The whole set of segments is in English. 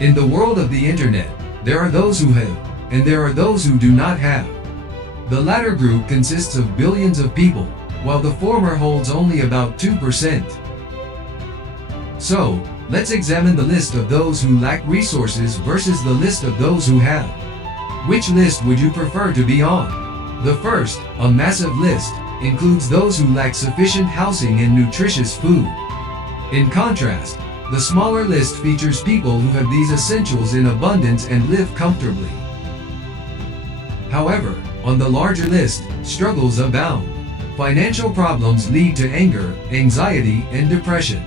In the world of the internet, there are those who have, and there are those who do not have. The latter group consists of billions of people, while the former holds only about 2%. So, let's examine the list of those who lack resources versus the list of those who have. Which list would you prefer to be on? The first, a massive list, includes those who lack sufficient housing and nutritious food. In contrast, the smaller list features people who have these essentials in abundance and live comfortably. However, on the larger list, struggles abound. Financial problems lead to anger, anxiety, and depression.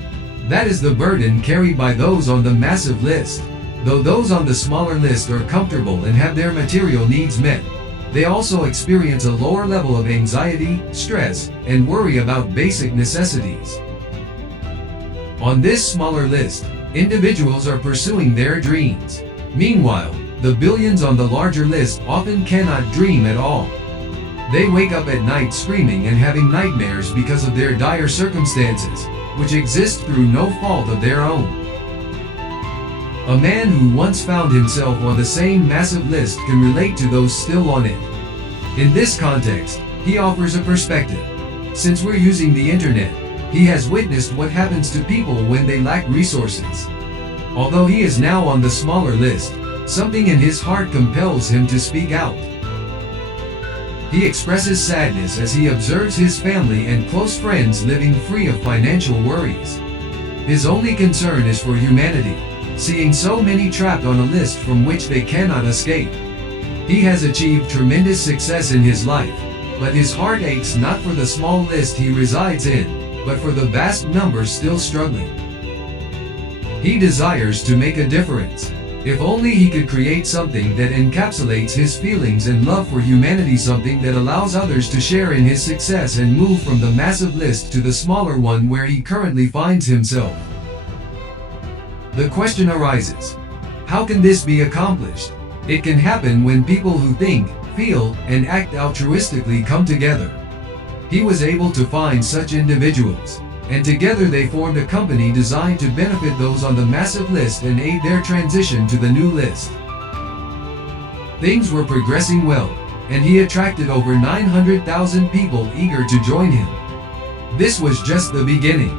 That is the burden carried by those on the massive list. Though those on the smaller list are comfortable and have their material needs met, they also experience a lower level of anxiety, stress, and worry about basic necessities. On this smaller list, individuals are pursuing their dreams. Meanwhile, the billions on the larger list often cannot dream at all. They wake up at night screaming and having nightmares because of their dire circumstances, which exist through no fault of their own. A man who once found himself on the same massive list can relate to those still on it. In this context, he offers a perspective. Since we're using the internet, he has witnessed what happens to people when they lack resources. Although he is now on the smaller list, something in his heart compels him to speak out. He expresses sadness as he observes his family and close friends living free of financial worries. His only concern is for humanity, seeing so many trapped on a list from which they cannot escape. He has achieved tremendous success in his life, but his heart aches not for the small list he resides in, but for the vast numbers still struggling. He desires to make a difference. If only he could create something that encapsulates his feelings and love for humanity, something that allows others to share in his success and move from the massive list to the smaller one where he currently finds himself. The question arises, how can this be accomplished? It can happen when people who think, feel, and act altruistically come together. He was able to find such individuals, and together they formed a company designed to benefit those on the massive list and aid their transition to the new list. Things were progressing well, and he attracted over 900,000 people eager to join him. This was just the beginning.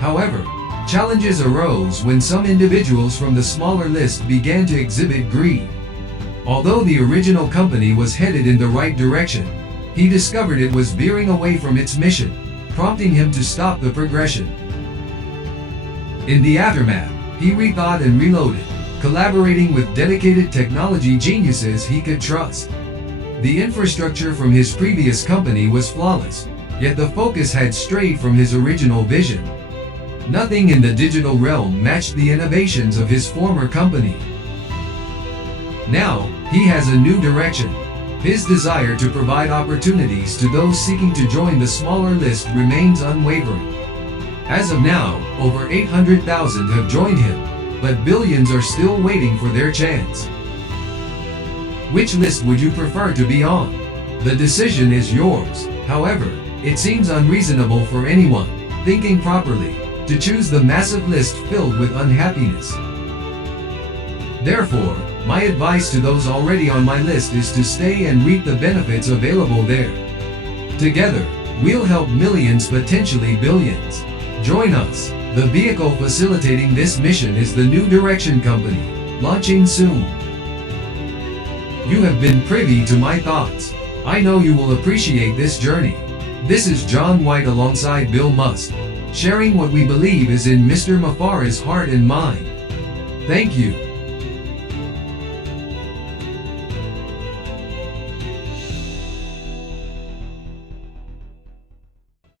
However, challenges arose when some individuals from the smaller list began to exhibit greed. Although the original company was headed in the right direction, he discovered it was veering away from its mission, prompting him to stop the progression. In the aftermath, he rethought and reloaded, collaborating with dedicated technology geniuses he could trust. The infrastructure from his previous company was flawless, yet the focus had strayed from his original vision. Nothing in the digital realm matched the innovations of his former company. Now, he has a new direction. His desire to provide opportunities to those seeking to join the smaller list remains unwavering. As of now, over 800,000 have joined him, but billions are still waiting for their chance. Which list would you prefer to be on? The decision is yours. However, it seems unreasonable for anyone, thinking properly, to choose the massive list filled with unhappiness. Therefore, my advice to those already on my list is to stay and reap the benefits available there. Together, we'll help millions, potentially billions. Join us. The vehicle facilitating this mission is the New Direction Company, launching soon. You have been privy to my thoughts. I know you will appreciate this journey. This is John White alongside Bill Musk, sharing what we believe is in Mr. Mufareh's heart and mind. Thank you.